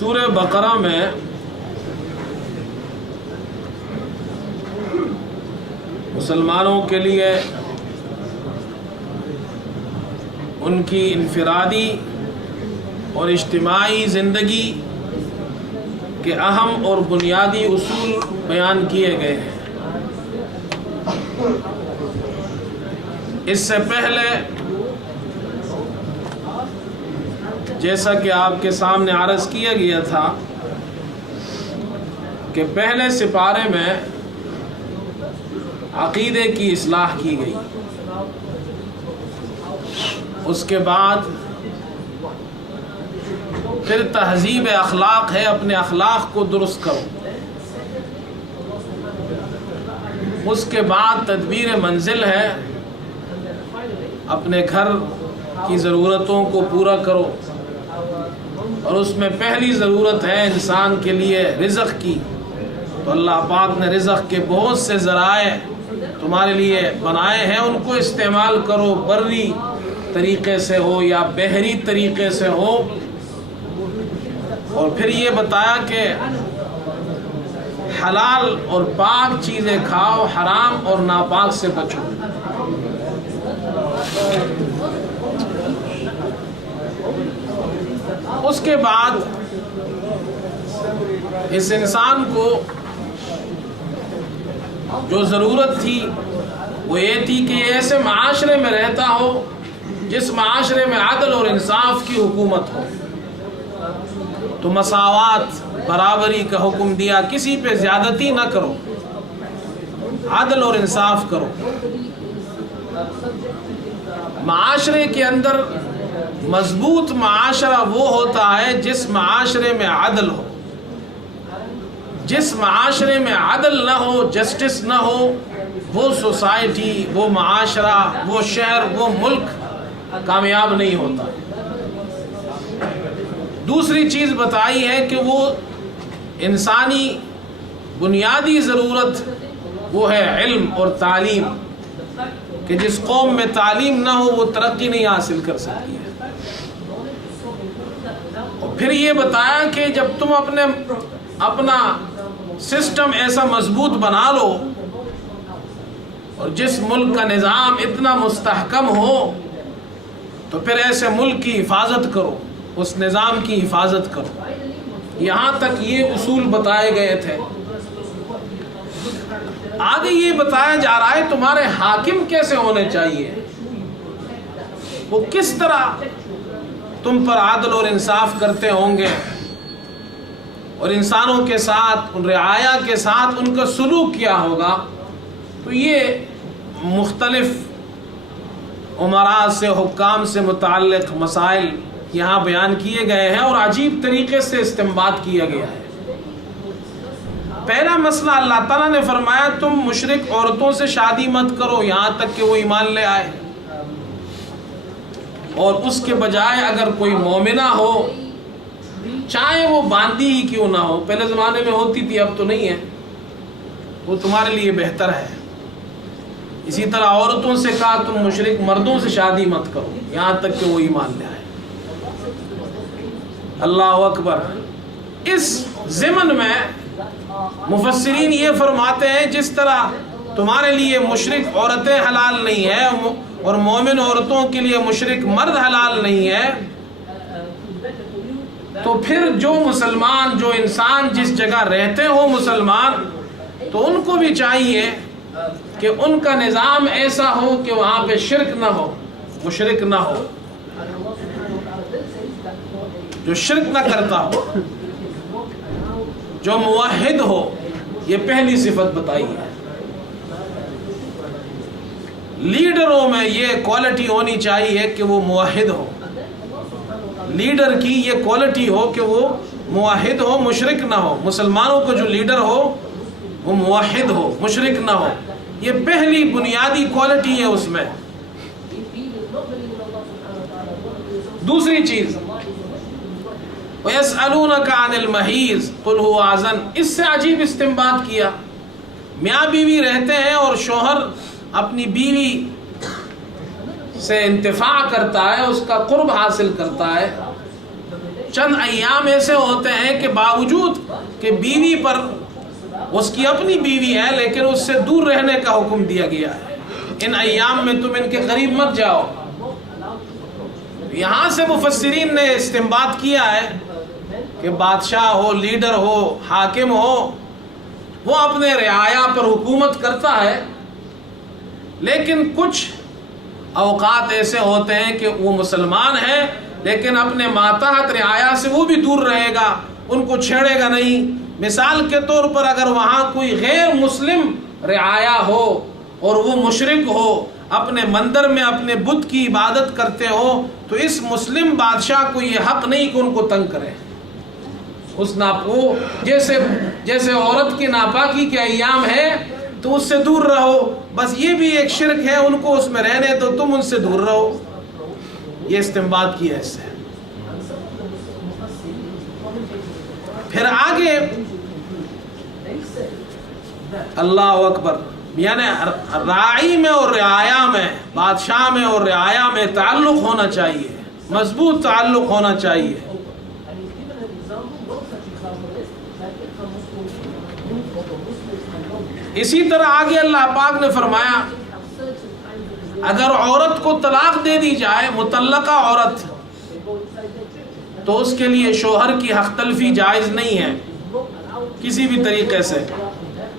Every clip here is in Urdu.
سورہ بقرہ میں مسلمانوں کے لیے ان کی انفرادی اور اجتماعی زندگی کے اہم اور بنیادی اصول بیان کیے گئے ہیں۔ اس سے پہلے جیسا کہ آپ کے سامنے عرض کیا گیا تھا کہ پہلے سپارے میں عقیدے کی اصلاح کی گئی، اس کے بعد پھر تہذیب اخلاق ہے، اپنے اخلاق کو درست کرو، اس کے بعد تدبیر منزل ہے، اپنے گھر کی ضرورتوں کو پورا کرو، اور اس میں پہلی ضرورت ہے انسان کے لیے رزق کی۔ تو اللہ پاک نے رزق کے بہت سے ذرائع تمہارے لیے بنائے ہیں، ان کو استعمال کرو، بری طریقے سے ہو یا بحری طریقے سے ہو۔ اور پھر یہ بتایا کہ حلال اور پاک چیزیں کھاؤ، حرام اور ناپاک سے بچو۔ اس کے بعد اس انسان کو جو ضرورت تھی وہ یہ تھی کہ ایسے معاشرے میں رہتا ہو جس معاشرے میں عدل اور انصاف کی حکومت ہو۔ تو مساوات، برابری کا حکم دیا، کسی پہ زیادتی نہ کرو، عدل اور انصاف کرو۔ معاشرے کے اندر مضبوط معاشرہ وہ ہوتا ہے جس معاشرے میں عدل ہو۔ جس معاشرے میں عدل نہ ہو، جسٹس نہ ہو، وہ سوسائٹی، وہ معاشرہ، وہ شہر، وہ ملک کامیاب نہیں ہوتا۔ دوسری چیز بتائی ہے کہ وہ انسانی بنیادی ضرورت وہ ہے علم اور تعلیم، کہ جس قوم میں تعلیم نہ ہو وہ ترقی نہیں حاصل کر سکتی ہے۔ اور پھر یہ بتایا کہ جب تم اپنا سسٹم ایسا مضبوط بنا لو اور جس ملک کا نظام اتنا مستحکم ہو تو پھر ایسے ملک کی حفاظت کرو، اس نظام کی حفاظت کرو۔ یہاں تک یہ اصول بتائے گئے تھے۔ آگے یہ بتایا جا رہا ہے تمہارے حاکم کیسے ہونے چاہیے، وہ کس طرح تم پر عدل اور انصاف کرتے ہوں گے، اور انسانوں کے ساتھ، ان رعایا کے ساتھ ان کا سلوک کیا ہوگا۔ تو یہ مختلف امراء سے، حکام سے متعلق مسائل یہاں بیان کیے گئے ہیں اور عجیب طریقے سے استنباط کیا گیا ہے۔ پہلا مسئلہ اللہ تعالیٰ نے فرمایا تم مشرک عورتوں سے شادی مت کرو یہاں تک کہ وہ ایمان لے آئے، اور اس کے بجائے اگر کوئی مومنہ ہو، چاہے وہ باندھی ہی کیوں نہ ہو، پہلے زمانے میں ہوتی تھی اب تو نہیں ہے، وہ تمہارے لیے بہتر ہے۔ اسی طرح عورتوں سے کہا تم مشرک مردوں سے شادی مت کرو یہاں تک کہ وہ ایمان لے آئے۔ اللہ اکبر۔ اس ضمن میں مفسرین یہ فرماتے ہیں جس طرح تمہارے لیے مشرک عورتیں حلال نہیں ہیں اور مومن عورتوں کے لیے مشرک مرد حلال نہیں ہے، تو پھر جو مسلمان، جو انسان جس جگہ رہتے ہو مسلمان، تو ان کو بھی چاہیے کہ ان کا نظام ایسا ہو کہ وہاں پہ شرک نہ ہو، مشرک نہ ہو، جو شرک نہ کرتا ہو، جو موحد ہو۔ یہ پہلی صفت بتائی ہے۔ لیڈروں میں یہ کوالٹی ہونی چاہیے کہ وہ موحد ہو، لیڈر کی یہ کوالٹی ہو کہ وہ موحد ہو، مشرک نہ ہو۔ مسلمانوں کو جو لیڈر ہو وہ موحد ہو، مشرک نہ ہو، یہ پہلی بنیادی کوالٹی ہے اس میں۔ دوسری چیز وَيَسْأَلُونَكَ عَنِ الْمَحِيضِ قُلْ هُوَ أَذًى، اس سے عجیب استنباط کیا۔ میاں بیوی رہتے ہیں اور شوہر اپنی بیوی سے انتفاع کرتا ہے، اس کا قرب حاصل کرتا ہے، چند ایام ایسے ہوتے ہیں کہ باوجود کہ بیوی پر اس کی اپنی بیوی ہے لیکن اس سے دور رہنے کا حکم دیا گیا ہے، ان ایام میں تم ان کے قریب مت جاؤ۔ یہاں سے مفسرین نے استنباط کیا ہے کہ بادشاہ ہو، لیڈر ہو، حاکم ہو، وہ اپنے رعایا پر حکومت کرتا ہے، لیکن کچھ اوقات ایسے ہوتے ہیں کہ وہ مسلمان ہیں لیکن اپنے ماتحت رعایا سے وہ بھی دور رہے گا، ان کو چھیڑے گا نہیں۔ مثال کے طور پر اگر وہاں کوئی غیر مسلم رعایا ہو اور وہ مشرک ہو، اپنے مندر میں اپنے بت کی عبادت کرتے ہو، تو اس مسلم بادشاہ کو یہ حق نہیں کہ ان کو تنگ کرے۔ اس ناپو جیسے عورت کی ناپاکی کے ایام ہے تو اس سے دور رہو، بس یہ بھی ایک شرک ہے، ان کو اس میں رہنے تو تم ان سے دور رہو۔ یہ استنباط کیا اس سے۔ پھر آگے اللہ اکبر، یعنی راعی میں اور رعایا میں، بادشاہ میں اور رعایا میں تعلق ہونا چاہیے، مضبوط تعلق ہونا چاہیے۔ اسی طرح آگے اللہ پاک نے فرمایا اگر عورت کو طلاق دے دی جائے، مطلقہ عورت، تو اس کے لیے شوہر کی حق تلفی جائز نہیں ہے کسی بھی طریقے سے۔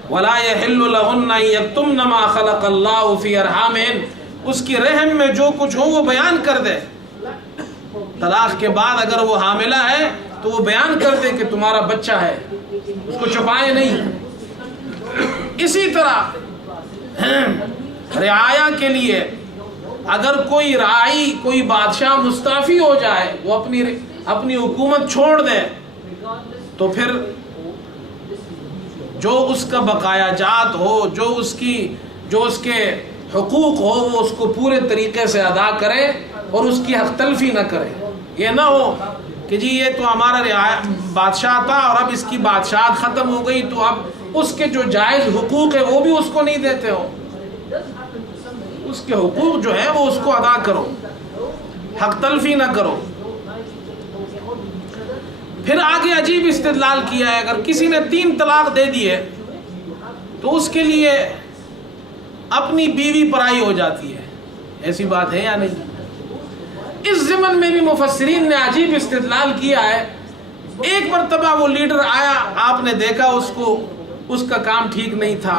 وَلَا يَحِلُّ لَهُنَّ أَن يَكْتُمْنَ مَا خَلَقَ اللَّهُ فِي أَرْحَامِهِنَّ، اس کی رحم میں جو کچھ ہو وہ بیان کر دے۔ طلاق کے بعد اگر وہ حاملہ ہے تو وہ بیان کر دے کہ تمہارا بچہ ہے، اس کو چھپائے نہیں۔ اسی طرح رعایا کے لیے اگر کوئی راعی، کوئی بادشاہ مستعفی ہو جائے، وہ اپنی حکومت چھوڑ دے، تو پھر جو اس کا بقایا جات ہو، جو اس کے حقوق ہو، وہ اس کو پورے طریقے سے ادا کرے اور اس کی حق تلفی نہ کرے۔ یہ نہ ہو کہ جی یہ تو ہمارا بادشاہ تھا اور اب اس کی بادشاہت ختم ہو گئی تو اب اس کے جو جائز حقوق ہے وہ بھی اس کو نہیں دیتے ہو۔ اس کے حقوق جو ہے وہ اس کو ادا کرو، حق تلفی نہ کرو۔ پھر آگے عجیب استدلال کیا ہے، اگر کسی نے 3 طلاق دے دیے تو اس کے لیے اپنی بیوی پرائی ہو جاتی ہے، ایسی بات ہے یا نہیں؟ اس ضمن میں بھی مفسرین نے عجیب استدلال کیا ہے۔ ایک مرتبہ وہ لیڈر آیا، آپ نے دیکھا اس کا کام ٹھیک نہیں تھا،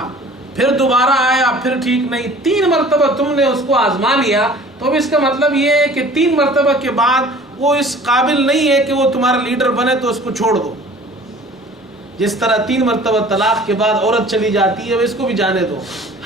پھر دوبارہ آیا، پھر ٹھیک نہیں، 3 مرتبہ تم نے اس کو آزما لیا، تو اب اس کا مطلب یہ ہے کہ 3 مرتبہ کے بعد وہ اس قابل نہیں ہے کہ وہ تمہارا لیڈر بنے، تو اس کو چھوڑ دو۔ جس طرح 3 مرتبہ طلاق کے بعد عورت چلی جاتی ہے، اس کو بھی جانے دو۔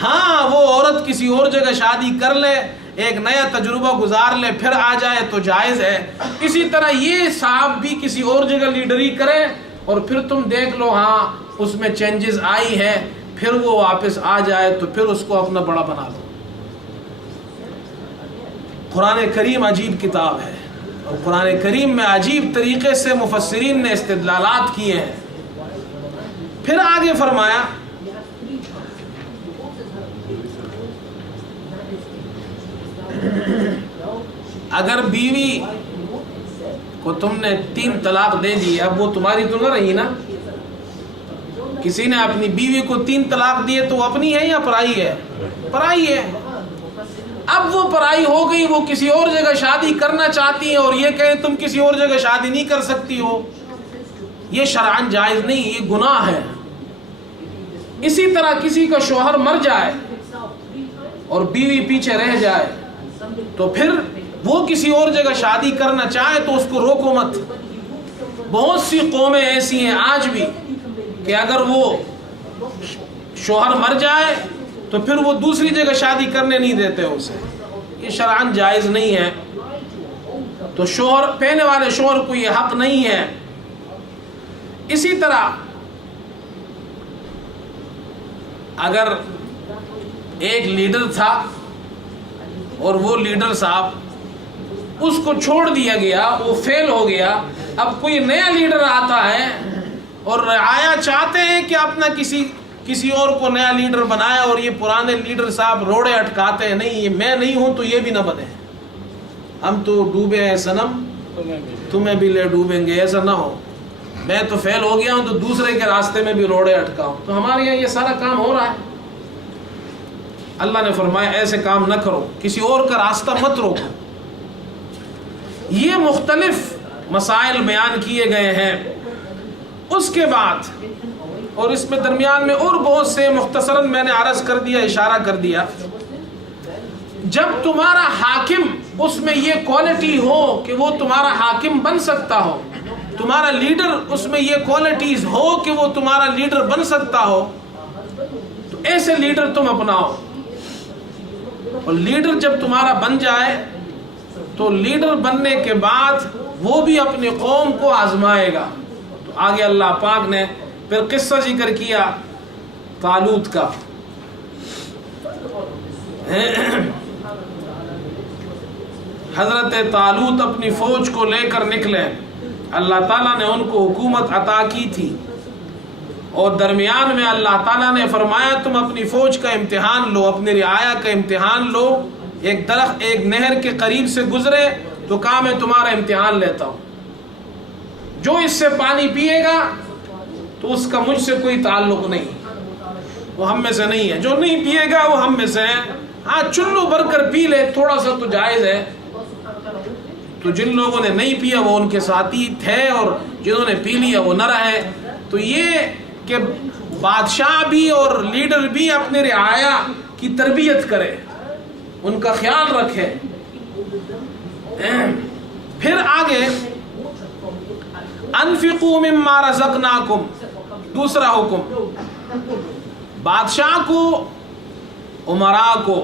ہاں وہ عورت کسی اور جگہ شادی کر لے، ایک نیا تجربہ گزار لے، پھر آ جائے تو جائز ہے۔ اسی طرح یہ صاحب بھی کسی اور جگہ لیڈری کرے اور پھر تم دیکھ لو ہاں اس میں چینجز آئی ہے، پھر وہ واپس آ جائے تو پھر اس کو اپنا بڑا بنا دو۔ قرآن کریم عجیب کتاب ہے، اور قرآن کریم میں عجیب طریقے سے مفسرین نے استدلالات کیے ہیں۔ پھر آگے فرمایا اگر بیوی کو تم نے 3 طلاق دے دی، اب وہ تمہاری تو نہ رہی نا، کسی نے اپنی بیوی کو 3 طلاق دیے تو وہ اپنی ہے یا پرائی ہے؟ پرائی ہے۔ اب وہ پرائی ہو گئی، وہ کسی اور جگہ شادی کرنا چاہتی ہے اور یہ کہیں تم کسی اور جگہ شادی نہیں کر سکتی ہو، یہ شرعاً جائز نہیں، یہ گناہ ہے۔ اسی طرح کسی کا شوہر مر جائے اور بیوی پیچھے رہ جائے تو پھر وہ کسی اور جگہ شادی کرنا چاہے تو اس کو روکو مت۔ بہت سی قومیں ایسی ہیں آج بھی کہ اگر وہ شوہر مر جائے تو پھر وہ دوسری جگہ شادی کرنے نہیں دیتے اسے، یہ شرعاً جائز نہیں ہے۔ تو شوہر پہنے والے شوہر کو یہ حق نہیں ہے۔ اسی طرح اگر ایک لیڈر تھا اور وہ لیڈر صاحب اس کو چھوڑ دیا گیا، وہ فیل ہو گیا، اب کوئی نیا لیڈر آتا ہے اور رعایا چاہتے ہیں کہ اپنا کسی اور کو نیا لیڈر بنائے، اور یہ پرانے لیڈر صاحب روڑے اٹکاتے ہیں، نہیں یہ میں نہیں ہوں تو یہ بھی نہ بنے، ہم تو ڈوبے ہیں صنم تمہیں بھی لے ڈوبیں گے. ایسا نہ ہو میں تو فیل ہو گیا ہوں تو دوسرے کے راستے میں بھی روڑے اٹکاؤں. تو ہمارے یہاں یہ سارا کام ہو رہا ہے. اللہ نے فرمایا ایسے کام نہ کرو, کسی اور کا راستہ مت روکو. یہ مختلف مسائل بیان کیے گئے ہیں. اس کے بعد اور اس میں درمیان میں اور بہت سے مختصراً میں نے عرض کر دیا, اشارہ کر دیا, جب تمہارا حاکم اس میں یہ کوالٹی ہو کہ وہ تمہارا حاکم بن سکتا ہو, تمہارا لیڈر اس میں یہ کوالٹیز ہو کہ وہ تمہارا لیڈر بن سکتا ہو, تو ایسے لیڈر تم اپناؤ. اور لیڈر جب تمہارا بن جائے تو لیڈر بننے کے بعد وہ بھی اپنی قوم کو آزمائے گا. تو آگے اللہ پاک نے پھر قصہ ذکر کیا طالوت کا. حضرت طالوت اپنی فوج کو لے کر نکلے. اللہ تعالیٰ نے ان کو حکومت عطا کی تھی اور درمیان میں اللہ تعالیٰ نے فرمایا تم اپنی فوج کا امتحان لو, اپنی رعایا کا امتحان لو. ایک درخت ایک نہر کے قریب سے گزرے تو کہا میں تمہارا امتحان لیتا ہوں, جو اس سے پانی پیے گا تو اس کا مجھ سے کوئی تعلق نہیں, وہ ہم میں سے نہیں ہے. جو نہیں پیے گا وہ ہم میں سے ہے. ہاں چلو بھر کر پی لے, تھوڑا سا تو جائز ہے. تو جن لوگوں نے نہیں پیا وہ ان کے ساتھی تھے اور جنہوں نے پی لیا وہ نہ رہے. تو یہ کہ بادشاہ بھی اور لیڈر بھی اپنے رعایا کی تربیت کرے, ان کا خیال رکھے. پھر آگے انفقوا مما رزقناکم, دوسرا حکم. بادشاہ کو, امراء کو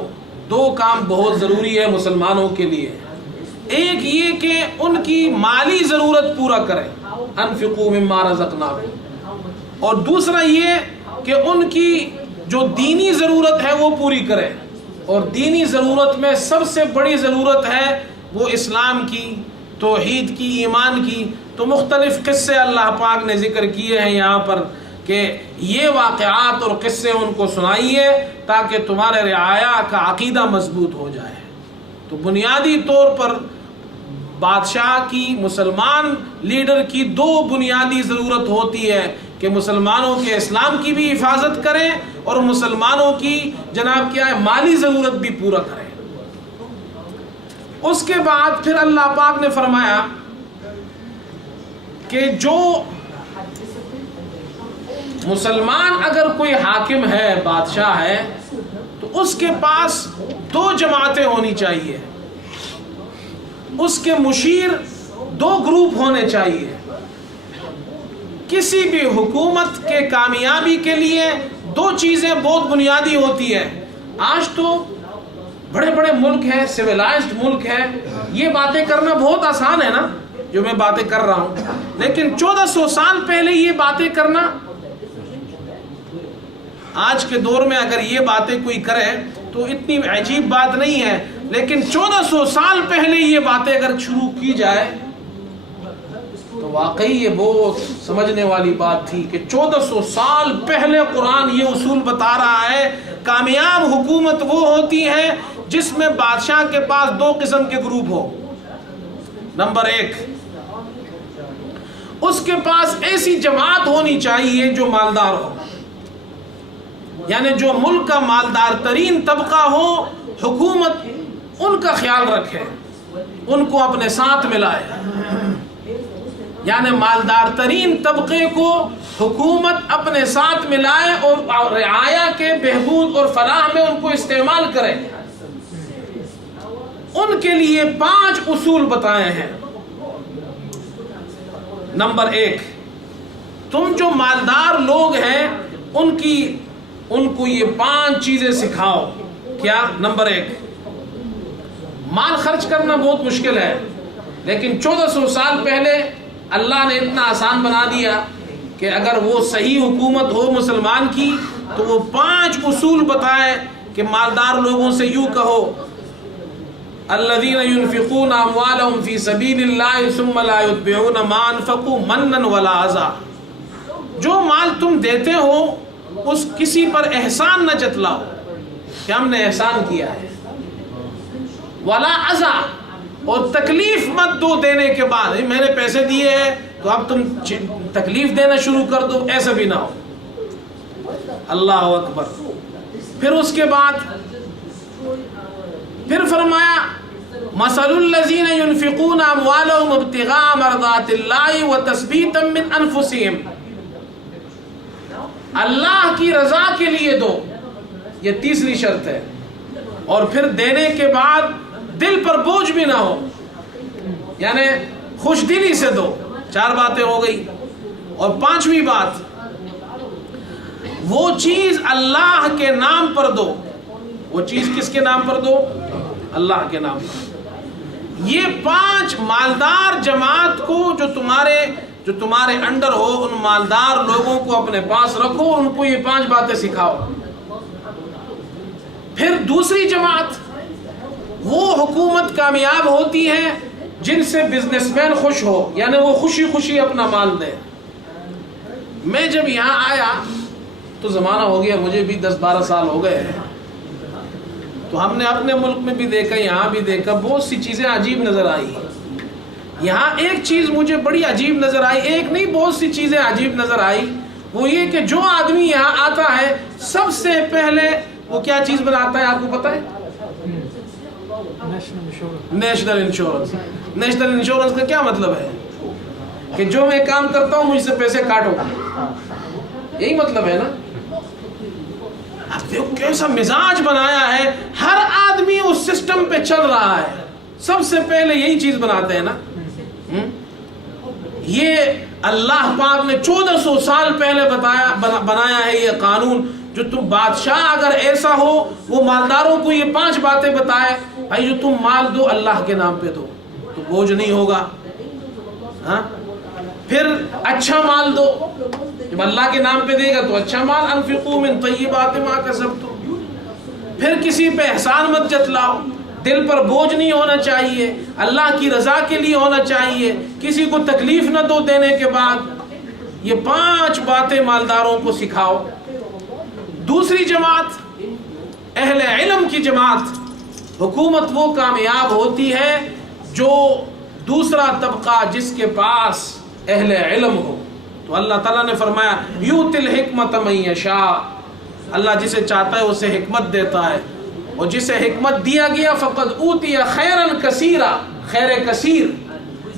دو کام بہت ضروری ہے مسلمانوں کے لیے. ایک یہ کہ ان کی مالی ضرورت پورا کرے, انفقوا مما رزقناکم, اور دوسرا یہ کہ ان کی جو دینی ضرورت ہے وہ پوری کرے. اور دینی ضرورت میں سب سے بڑی ضرورت ہے وہ اسلام کی, توحید کی, ایمان کی. تو مختلف قصے اللہ پاک نے ذکر کیے ہیں یہاں پر کہ یہ واقعات اور قصے ان کو سنائیے تاکہ تمہارے رعایا کا عقیدہ مضبوط ہو جائے. تو بنیادی طور پر بادشاہ کی, مسلمان لیڈر کی دو بنیادی ضرورت ہوتی ہے کہ مسلمانوں کے اسلام کی بھی حفاظت کریں اور مسلمانوں کی جناب کیا ہے مالی ضرورت بھی پورا کریں. اس کے بعد پھر اللہ پاک نے فرمایا کہ جو مسلمان اگر کوئی حاکم ہے, بادشاہ ہے, تو اس کے پاس دو جماعتیں ہونی چاہیے, اس کے مشیر دو گروپ ہونے چاہیے. کسی بھی حکومت کے کامیابی کے لیے دو چیزیں بہت بنیادی ہوتی ہیں. آج تو بڑے بڑے ملک ہیں, سویلائزڈ ملک ہے, یہ باتیں کرنا بہت آسان ہے نا جو میں باتیں کر رہا ہوں, لیکن 1400 سال پہلے یہ باتیں کرنا, آج کے دور میں اگر یہ باتیں کوئی کرے تو اتنی عجیب بات نہیں ہے, لیکن 1400 سال پہلے یہ باتیں اگر شروع کی جائے تو واقعی یہ بہت سمجھنے والی بات تھی کہ 1400 سال پہلے قرآن یہ اصول بتا رہا ہے کامیاب حکومت وہ ہوتی ہے جس میں بادشاہ کے پاس دو قسم کے گروپ ہو. نمبر ایک, اس کے پاس ایسی جماعت ہونی چاہیے جو مالدار ہو, یعنی جو ملک کا مالدار ترین طبقہ ہو, حکومت ان کا خیال رکھے, ان کو اپنے ساتھ ملائے. یعنی مالدار ترین طبقے کو حکومت اپنے ساتھ ملائے اور رعایا کے بہبود اور فلاح میں ان کو استعمال کرے. ان کے لیے 5 اصول بتائے ہیں. نمبر 1, تم جو مالدار لوگ ہیں ان کو یہ 5 چیزیں سکھاؤ. کیا؟ نمبر 1, مال خرچ کرنا بہت مشکل ہے, لیکن 1400 سال پہلے اللہ نے اتنا آسان بنا دیا کہ اگر وہ صحیح حکومت ہو مسلمان کی تو وہ 5 اصول بتائے کہ مالدار لوگوں سے یوں کہو, الذین ينفقون اموالهم فی سبیل اللہ ثم لا یتبعون ما انفقوا منا ولا اذى. جو مال تم دیتے ہو اس کسی پر احسان نہ جتلاؤ کہ ہم نے احسان کیا ہے, ولا اذى, اور تکلیف مت دو دینے کے بعد، میں نے پیسے دیے ہیں تو اب تم تکلیف دینا شروع کر دو، ایسا بھی نہ ہو۔ اللہ اکبر۔ پھر اس کے بعد پھر فرمایا مثل الذین ينفقون اموالهم ابتغاء مرضات اللہ وتثبیتا من انفسهم، اللہ کی رضا کے لیے دو، یہ تیسری شرط ہے، اور پھر دینے کے بعد دل پر بوجھ بھی نہ ہو، یعنی خوش دلی سے دو۔ 4 باتیں ہو گئی۔ اور 5ویں بات، وہ چیز اللہ کے نام پر دو۔ وہ چیز کس کے نام پر دو؟ اللہ کے نام پر۔ یہ 5 مالدار جماعت کو جو تمہارے انڈر ہو، ان مالدار لوگوں کو اپنے پاس رکھو، ان کو یہ 5 باتیں سکھاؤ۔ پھر دوسری جماعت، وہ حکومت کامیاب ہوتی ہے جن سے بزنس مین خوش ہو، یعنی وہ خوشی خوشی اپنا مال دے۔ میں جب یہاں آیا تو زمانہ ہو گیا، مجھے بھی 10-12 سال ہو گئے ہیں، تو ہم نے اپنے ملک میں بھی دیکھا، یہاں بھی دیکھا، بہت سی چیزیں عجیب نظر آئی۔ یہاں ایک چیز مجھے بڑی عجیب نظر آئی، ایک نہیں بہت سی چیزیں عجیب نظر آئی، وہ یہ کہ جو آدمی یہاں آتا ہے سب سے پہلے وہ کیا چیز بناتا ہے، آپ کو پتا ہے؟ National insurance. نیشنل انشورنس کا کیا مطلب ہے؟ کہ جو میں کام کرتا ہوں مجھ سے پیسے کاٹو، یہی مطلب ہے نا۔ اب دیکھو کیسا مزاج بنایا ہے، ہر آدمی اس سسٹم پہ چل رہا ہے، سب سے پہلے یہی چیز بناتے ہیں نا۔ یہ اللہ پاک نے 1400 سال پہلے بنایا ہے یہ قانون، جو تم بادشاہ اگر ایسا ہو وہ مالداروں کو یہ 5 باتیں بتائے، بھائی جو تم مال دو اللہ کے نام پہ دو تو بوجھ نہیں ہوگا۔ ہاں، پھر اچھا مال دو، جب اللہ کے نام پہ دے گا تو اچھا مال، انفقوا من طیبات ما کسبتم۔ پھر کسی پہ احسان مت جتلاؤ، دل پر بوجھ نہیں ہونا چاہیے، اللہ کی رضا کے لیے ہونا چاہیے، کسی کو تکلیف نہ دو دینے کے بعد۔ یہ 5 باتیں مالداروں کو سکھاؤ۔ دوسری جماعت اہل علم کی جماعت، حکومت وہ کامیاب ہوتی ہے جو دوسرا طبقہ جس کے پاس اہل علم ہو۔ تو اللہ تعالیٰ نے فرمایا یؤتی الحکمت من یشاء، اللہ جسے چاہتا ہے اسے حکمت دیتا ہے، اور جسے حکمت دیا گیا فقد اوتی خیرا کثیرا، خیر کثیر،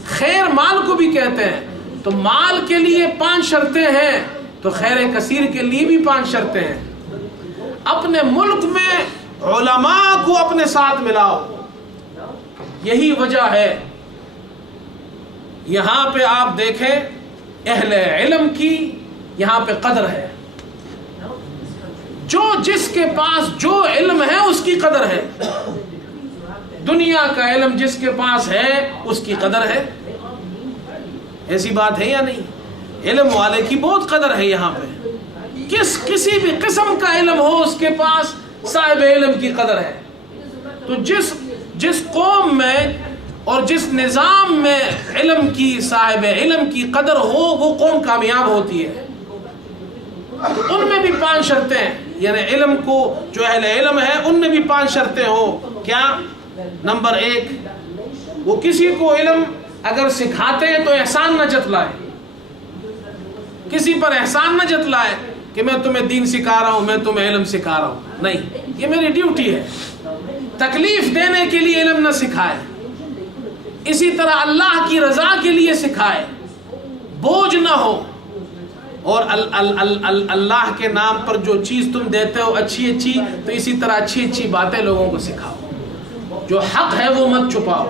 خیر مال کو بھی کہتے ہیں۔ تو مال کے لیے 5 شرطیں ہیں، تو خیر کثیر کے لیے بھی 5 شرطیں ہیں۔ اپنے ملک میں علماء کو اپنے ساتھ ملاؤ، یہی وجہ ہے یہاں پہ آپ دیکھیں اہل علم کی یہاں پہ قدر ہے، جو جس کے پاس جو علم ہے اس کی قدر ہے، دنیا کا علم جس کے پاس ہے اس کی قدر ہے۔ ایسی بات ہے یا نہیں؟ علم والے کی بہت قدر ہے یہاں پہ، کسی بھی قسم کا علم ہو اس کے پاس صاحب علم کی قدر ہے۔ تو جس قوم میں اور جس نظام میں علم کی صاحب علم کی قدر ہو وہ قوم کامیاب ہوتی ہے۔ تو ان میں بھی 5 شرطیں ہیں، یعنی علم کو جو اہل علم ہے ان میں بھی 5 شرطیں ہو۔ کیا؟ نمبر 1، وہ کسی کو علم اگر سکھاتے ہیں تو احسان نہ جتلائے، کسی پر احسان نہ جتلائے کہ میں تمہیں دین سکھا رہا ہوں، میں تمہیں علم سکھا رہا ہوں، نہیں، یہ میری ڈیوٹی ہے۔ تکلیف دینے کے لیے علم نہ سکھائے، اسی طرح اللہ کی رضا کے لیے سکھائے، بوجھ نہ ہو، اور اللہ کے نام پر جو چیز تم دیتے ہو اچھی تو اسی طرح اچھی باتیں لوگوں کو سکھاؤ، جو حق ہے وہ مت چھپاؤ۔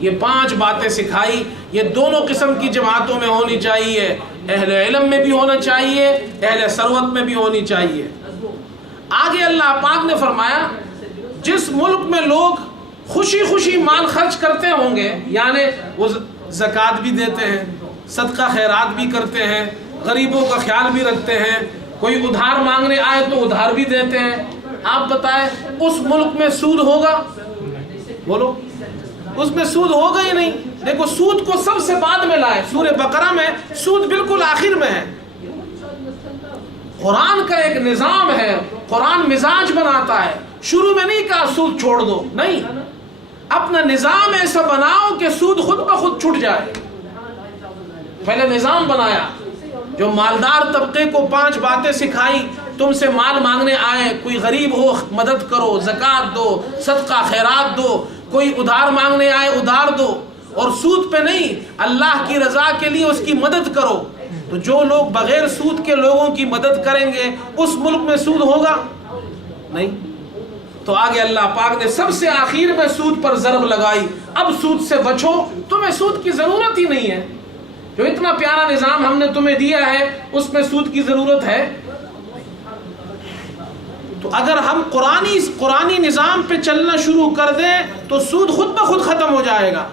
یہ 5 باتیں سکھائی، یہ دونوں قسم کی جماعتوں میں ہونی چاہیے، اہل علم میں بھی ہونا چاہیے، اہل ثروت میں بھی ہونی چاہیے۔ آگے اللہ پاک نے فرمایا جس ملک میں لوگ خوشی خوشی مال خرچ کرتے ہوں گے، یعنی وہ زکوٰۃ بھی دیتے ہیں، صدقہ خیرات بھی کرتے ہیں، غریبوں کا خیال بھی رکھتے ہیں، کوئی ادھار مانگنے آئے تو ادھار بھی دیتے ہیں، آپ بتائیں اس ملک میں سود ہوگا؟ بولو، اس میں سود ہوگا ہی نہیں۔ دیکھو سود کو سب سے بعد میں لائے، سورہ بقرہ میں سود بالکل آخر میں ہے۔ قرآن کا ایک نظام ہے، قرآن مزاج بناتا ہے، شروع میں نہیں کہا سود چھوڑ دو، نہیں، اپنا نظام ایسا بناؤ کہ سود خود بخود چھٹ جائے. پہلے نظام بنایا جو مالدار طبقے کو 5 باتیں سکھائی. تم سے مال مانگنے آئے، کوئی غریب ہو مدد کرو، زکوٰۃ دو، صدقہ خیرات دو. کوئی ادھار مانگنے آئے ادھار دو، اور سود پہ نہیں، اللہ کی رضا کے لیے اس کی مدد کرو. تو جو لوگ بغیر سود کے لوگوں کی مدد کریں گے اس ملک میں سود ہوگا نہیں. تو آگے اللہ پاک نے سب سے آخر میں سود پر ضرب لگائی. اب سود سے بچو، تمہیں سود کی ضرورت ہی نہیں ہے. جو اتنا پیارا نظام ہم نے تمہیں دیا ہے اس میں سود کی ضرورت ہے. تو اگر ہم قرآنی نظام پہ چلنا شروع کر دیں تو سود خود بخود ختم ہو جائے گا.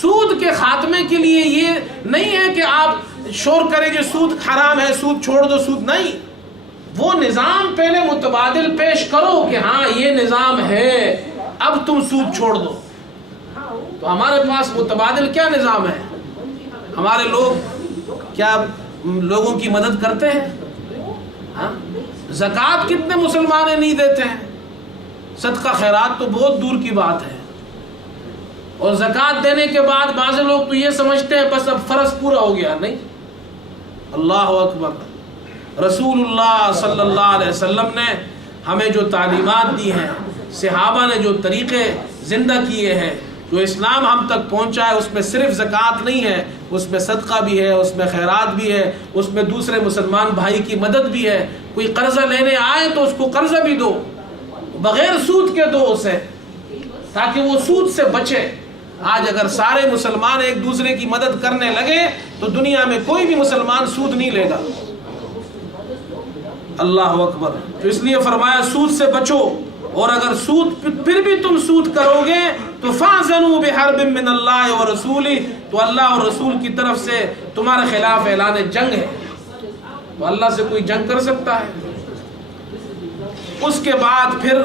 سود کے خاتمے کے لیے یہ نہیں ہے کہ آپ شور کریں کہ سود حرام ہے، سود چھوڑ دو، سود نہیں. وہ نظام پہلے متبادل پیش کرو کہ ہاں یہ نظام ہے، اب تم سود چھوڑ دو. تو ہمارے پاس متبادل کیا نظام ہے؟ ہمارے لوگ کیا لوگوں کی مدد کرتے ہیں؟ زکوٰۃ کتنے مسلمان نہیں دیتے ہیں؟ صدقہ خیرات تو بہت دور کی بات ہے. اور زکوٰۃ دینے کے بعد بعض لوگ تو یہ سمجھتے ہیں بس اب فرض پورا ہو گیا. نہیں، اللہ اکبر. رسول اللہ صلی اللہ علیہ وسلم نے ہمیں جو تعلیمات دی ہیں، صحابہ نے جو طریقے زندہ کیے ہیں، جو اسلام ہم تک پہنچا ہے، اس میں صرف زکوٰۃ نہیں ہے، اس میں صدقہ بھی ہے، اس میں خیرات بھی ہے، اس میں دوسرے مسلمان بھائی کی مدد بھی ہے. کوئی قرضہ لینے آئے تو اس کو قرضہ بھی دو، بغیر سود کے دو اسے، تاکہ وہ سود سے بچے. آج اگر سارے مسلمان ایک دوسرے کی مدد کرنے لگے تو دنیا میں کوئی بھی مسلمان سود نہیں لے گا. اللہ اکبر. تو اس لیے فرمایا سود سے بچو، اور اگر سود پھر بھی تم سود کرو گے تو فَأْذَنُوا بِحَرْبٍ مِّنَ اللَّهِ وَرَسُولِهِ، تو اللہ اور رسول کی طرف سے تمہارے خلاف اعلان جنگ ہے. تو اللہ سے کوئی جنگ کر سکتا ہے؟ اس کے بعد پھر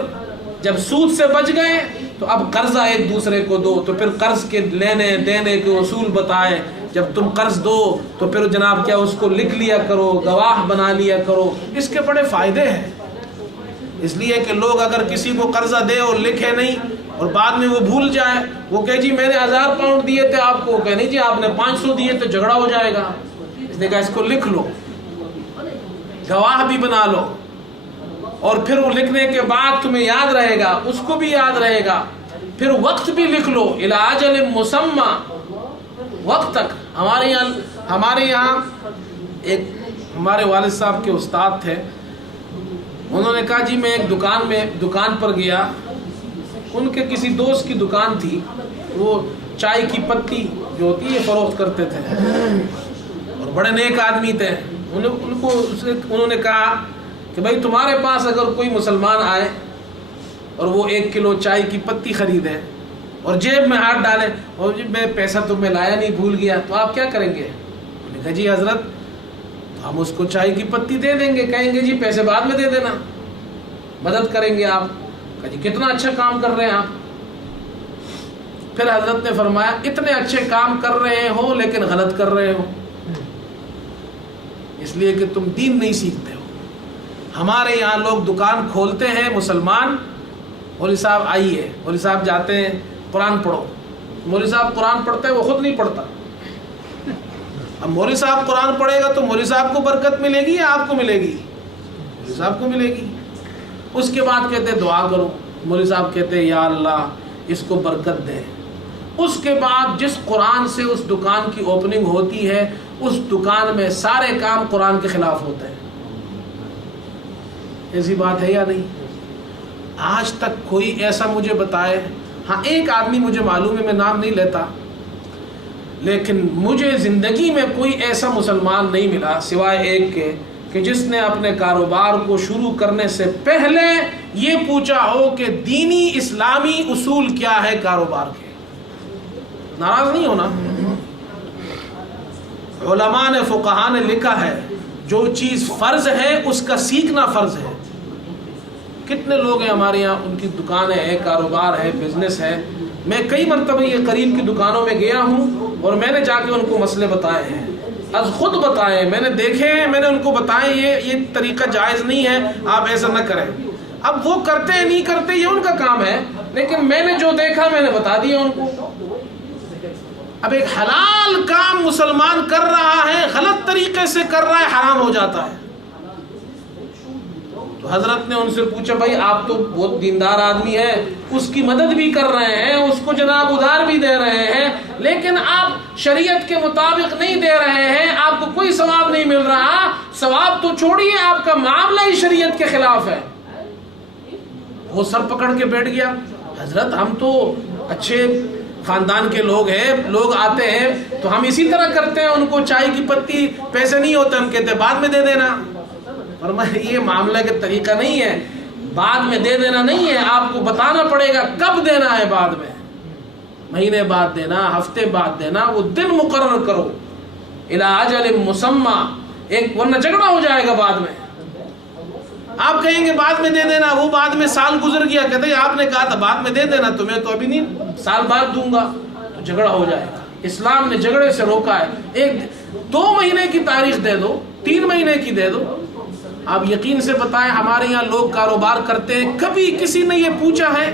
جب سود سے بچ گئے تو اب قرضہ ایک دوسرے کو دو. تو پھر قرض کے لینے دینے کے اصول بتائے. جب تم قرض دو تو پھر جناب کیا اس کو لکھ لیا کرو، گواہ بنا لیا کرو. اس کے بڑے فائدے ہیں، اس لیے کہ لوگ اگر کسی کو قرضہ دے اور لکھے نہیں اور بعد میں وہ بھول جائے، وہ کہے جی میں نے 1000 پاؤنڈ دیے تھے آپ کو، وہ کہے نہیں جی آپ نے 500 دیے تھے، جھگڑا ہو جائے گا. اس نے کہا اس کو لکھ لو، گواہ بھی بنا لو، اور پھر وہ لکھنے کے بعد تمہیں یاد رہے گا، اس کو بھی یاد رہے گا. پھر وقت بھی لکھ لو، الی اجل مسمی، وقت تک. ہمارے یہاں ایک ہمارے والد صاحب کے استاد تھے. انہوں نے کہا جی میں ایک دکان پر گیا، ان کے کسی دوست کی دکان تھی، وہ چائے کی پتی جو ہوتی ہے فروخت کرتے تھے، اور بڑے نیک آدمی تھے. انہوں نے کہا کہ بھائی تمہارے پاس اگر کوئی مسلمان آئے اور وہ 1 کلو چائے کی پتی خریدے اور جیب میں ہاتھ ڈالے اور جی میں پیسہ تو میں لایا نہیں، بھول گیا، تو آپ کیا کریں گے؟ انہوں نے کہا جی حضرت ہم اس کو چائے کی پتی دے دیں گے، کہیں گے جی پیسے بعد میں دے دینا، مدد کریں گے آپ. کہا جی کتنا اچھا کام کر رہے ہیں آپ. پھر حضرت نے فرمایا اتنے اچھے کام کر رہے ہو لیکن غلط کر رہے ہو، اس لیے کہ تم دین نہیں سیکھتے ہو. ہمارے یہاں لوگ دکان کھولتے ہیں مسلمان، مولوی صاحب آئیے، مولوی صاحب جاتے ہیں قرآن پڑھو. مولوی صاحب قرآن پڑھتے ہیں، وہ خود نہیں پڑھتا. اب مولوی صاحب قرآن پڑھے گا تو مولوی صاحب کو برکت ملے گی یا آپ کو ملے گی؟ مولوی صاحب کو ملے گی. اس کے بعد کہتے ہیں دعا کرو، مولوی صاحب کہتے ہیں یا اللہ اس کو برکت دے. اس کے بعد جس قرآن سے اس دکان کی اوپننگ ہوتی ہے اس دکان میں سارے کام قرآن کے خلاف ہوتے ہیں. ایسی بات ہے یا نہیں؟ آج تک کوئی ایسا مجھے بتائے. ہاں ایک آدمی مجھے معلوم ہے، میں نام نہیں لیتا، لیکن مجھے زندگی میں کوئی ایسا مسلمان نہیں ملا سوائے ایک کے کہ جس نے اپنے کاروبار کو شروع کرنے سے پہلے یہ پوچھا ہو کہ دینی اسلامی اصول کیا ہے کاروبار کے. ناراض نہیں ہونا. علماء نے فقہاء نے لکھا ہے جو چیز فرض ہے اس کا سیکھنا فرض ہے. کتنے لوگ ہیں ہمارے یہاں ان کی دکانیں ہیں، کاروبار ہے، بزنس ہے. میں کئی مرتبہ یہ قریب کی دکانوں میں گیا ہوں اور میں نے جا کے ان کو مسئلے بتائے ہیں، از خود بتائے، میں نے دیکھے ہیں، میں نے ان کو بتائے یہ طریقہ جائز نہیں ہے، آپ ایسا نہ کریں. اب وہ کرتے ہیں نہیں کرتے یہ ان کا کام ہے، لیکن میں نے جو دیکھا میں نے بتا دیا ان کو۔ اب ایک حلال کام مسلمان کر رہا ہے، غلط طریقے سے کر رہا ہے، حرام ہو جاتا ہے۔ تو حضرت نے ان سے پوچھا بھائی آپ تو بہت دیندار آدمی ہے، اس کی مدد بھی کر رہے ہیں، اس کو جناب ادھار بھی دے رہے ہیں، لیکن آپ شریعت کے مطابق نہیں دے رہے ہیں، آپ کو کوئی ثواب نہیں مل رہا۔ ثواب تو چھوڑیے، آپ کا معاملہ ہی شریعت کے خلاف ہے۔ وہ سر پکڑ کے بیٹھ گیا، حضرت ہم تو اچھے خاندان کے لوگ ہیں، لوگ آتے ہیں تو ہم اسی طرح کرتے ہیں، ان کو چائے کی پتی پیسے نہیں ہوتے، ہم کہتے ہیں بعد میں دے دینا۔ فرمایا یہ معاملہ کا طریقہ نہیں ہے، بعد میں دے دینا نہیں ہے، آپ کو بتانا پڑے گا کب دینا ہے، بعد میں مہینے بعد دینا، ہفتے بعد دینا، وہ دن مقرر کرو، الی اجل مسمى، ایک ورنہ جھگڑا ہو جائے گا بعد میں۔ آپ کہیں گے بعد میں دے دینا، وہ بعد میں سال گزر گیا، کہتے ہیں آپ نے کہا تھا بعد میں دے دینا، تمہیں تو ابھی نہیں، سال بعد دوں گا، تو جھگڑا ہو جائے گا۔ اسلام نے جھگڑے سے روکا ہے، ایک 2 مہینے کی تاریخ دے دو، 3 مہینے کی دے دو۔ آپ یقین سے بتائیں ہمارے یہاں لوگ کاروبار کرتے ہیں، کبھی کسی نے یہ پوچھا ہے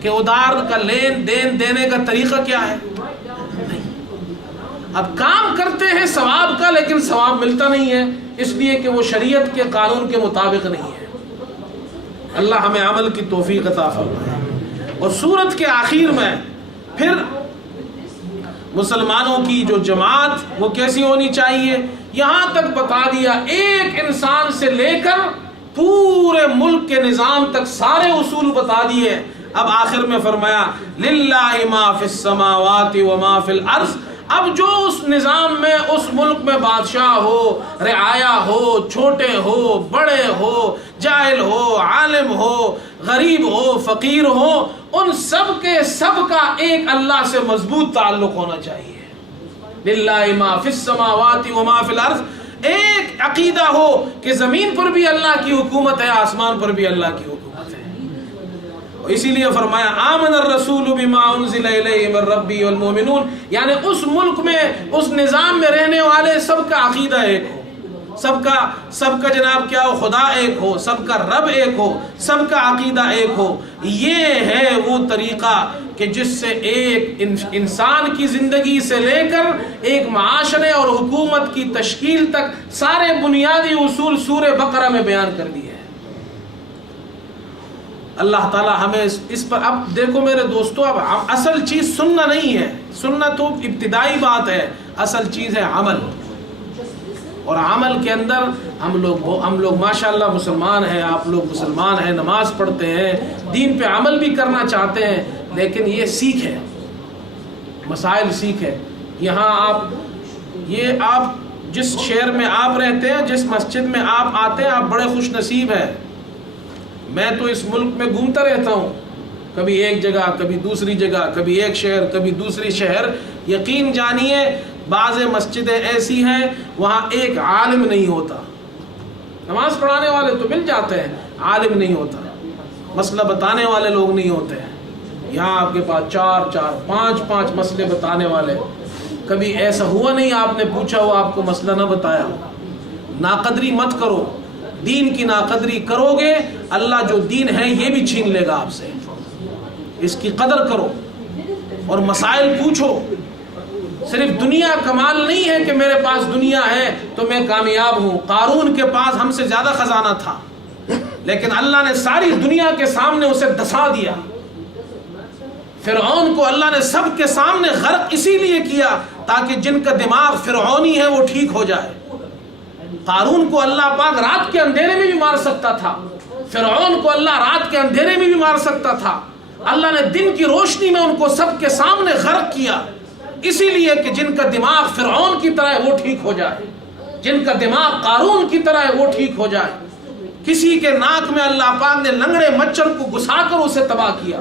کہ ادھار کا لین دین دینے کا طریقہ کیا ہے؟ نہیں۔ اب کام کرتے ہیں ثواب کا، لیکن ثواب ملتا نہیں ہے، اس لیے کہ وہ شریعت کے قانون کے مطابق نہیں ہے۔ اللہ ہمیں عمل کی توفیق عطا فرمائے۔ اور سورت کے آخر میں پھر مسلمانوں کی جو جماعت وہ کیسی ہونی چاہیے، یہاں تک بتا دیا، ایک انسان سے لے کر پورے ملک کے نظام تک سارے اصول بتا دیے۔ اب آخر میں فرمایا للہ ما فی السماوات و ما فی الارض، اب جو اس نظام میں اس ملک میں بادشاہ ہو، رعایا ہو، چھوٹے ہو، بڑے ہو، جاہل ہو، عالم ہو، غریب ہو، فقیر ہو، ان سب کے سب کا ایک اللہ سے مضبوط تعلق ہونا چاہیے۔ للہ ما فی السماوات و ما فی الارض، ایک عقیدہ ہو کہ زمین پر بھی اللہ کی حکومت ہے، آسمان پر بھی اللہ کی حکومت ہے۔ اسی لیے فرمایا آمن الرسول بما انزل الیہ من ربی والمؤمنون، یعنی اس ملک میں اس نظام میں رہنے والے سب کا عقیدہ ایک ہو، سب کا جناب کیا ہو، خدا ایک ہو، سب کا رب ایک ہو، سب کا عقیدہ ایک ہو۔ یہ ہے وہ طریقہ کہ جس سے ایک انسان کی زندگی سے لے کر ایک معاشرے اور حکومت کی تشکیل تک سارے بنیادی اصول سورہ بقرہ میں بیان کر دیے ہیں۔ اللہ تعالی ہمیں اس پر، اب دیکھو میرے دوستو، اب اصل چیز سننا نہیں ہے، سننا تو ابتدائی بات ہے، اصل چیز ہے عمل۔ اور عمل کے اندر ہم لوگ ماشاءاللہ مسلمان ہیں، آپ لوگ مسلمان ہیں، نماز پڑھتے ہیں، دین پہ عمل بھی کرنا چاہتے ہیں، لیکن یہ سیکھ ہے، مسائل سیکھ ہے۔ یہاں آپ جس شہر میں آپ رہتے ہیں، جس مسجد میں آپ آتے ہیں، آپ بڑے خوش نصیب ہیں۔ میں تو اس ملک میں گھومتا رہتا ہوں، کبھی ایک جگہ، کبھی دوسری جگہ، کبھی ایک شہر، کبھی دوسری شہر۔ یقین جانیے بعض مسجدیں ایسی ہیں وہاں ایک عالم نہیں ہوتا، نماز پڑھانے والے تو مل جاتے ہیں، عالم نہیں ہوتا، مسئلہ بتانے والے لوگ نہیں ہوتے ہیں۔ یہاں آپ کے پاس 4 5 مسئلے بتانے والے، کبھی ایسا ہوا نہیں آپ نے پوچھا ہو آپ کو مسئلہ نہ بتایا ہو۔ ناقدری مت کرو، دین کی ناقدری کرو گے اللہ جو دین ہے یہ بھی چھین لے گا آپ سے۔ اس کی قدر کرو اور مسائل پوچھو۔ صرف دنیا کمال نہیں ہے کہ میرے پاس دنیا ہے تو میں کامیاب ہوں۔ قارون کے پاس ہم سے زیادہ خزانہ تھا، لیکن اللہ نے ساری دنیا کے سامنے اسے دھسا دیا۔ فرعون کو اللہ نے سب کے سامنے غرق اسی لیے کیا تاکہ جن کا دماغ فرعونی ہے وہ ٹھیک ہو جائے۔ قارون کو اللہ پاک رات کے اندھیرے میں بھی مار سکتا تھا، فرعون کو اللہ رات کے اندھیرے میں بھی مار سکتا تھا۔ اللہ نے دن کی روشنی میں ان کو سب کے سامنے غرق کیا، اسی لیے کہ جن کا دماغ فرعون کی طرح ہے وہ ٹھیک ہو جائے، جن کا دماغ قارون کی طرح ہے وہ ٹھیک ہو جائے۔ کسی کے ناک میں اللہ پاک نے لنگڑے مچھر کو گھسا کر اسے تباہ کیا۔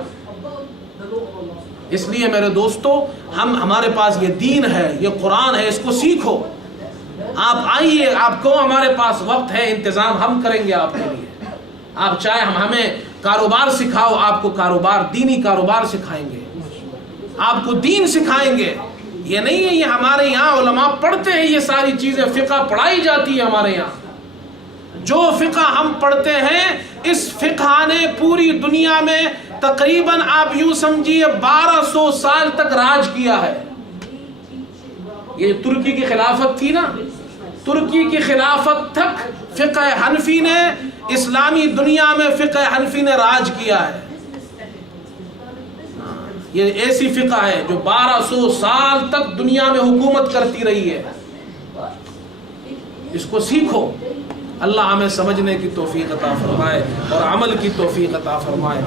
اس لیے میرے دوستو ہمارے پاس یہ دین ہے، یہ قرآن ہے، اس کو سیکھو۔ آپ آئیے، آپ کو ہمارے پاس وقت ہے، انتظام ہم کریں گے آپ کے لیے۔ آپ چاہے ہمیں کاروبار سکھاؤ، آپ کو کاروبار، دینی کاروبار سکھائیں گے، آپ کو دین سکھائیں گے۔ یہ نہیں ہے یہ ہمارے یہاں علماء پڑھتے ہیں یہ ساری چیزیں، فقہ پڑھائی جاتی ہے ہمارے یہاں۔ جو فقہ ہم پڑھتے ہیں اس فقہ نے پوری دنیا میں تقریباً آپ یوں سمجھیے 1200 سال تک راج کیا ہے. یہ ترکی کی خلافت تھی نا، ترکی کی خلافت تک فقہ حنفی نے، اسلامی دنیا میں فقہ حنفی نے راج کیا ہے. یہ ایسی فقہ ہے جو 1200 سال تک دنیا میں حکومت کرتی رہی ہے. اس کو سیکھو. اللہ ہمیں سمجھنے کی توفیق عطا فرمائے اور عمل کی توفیق عطا فرمائے.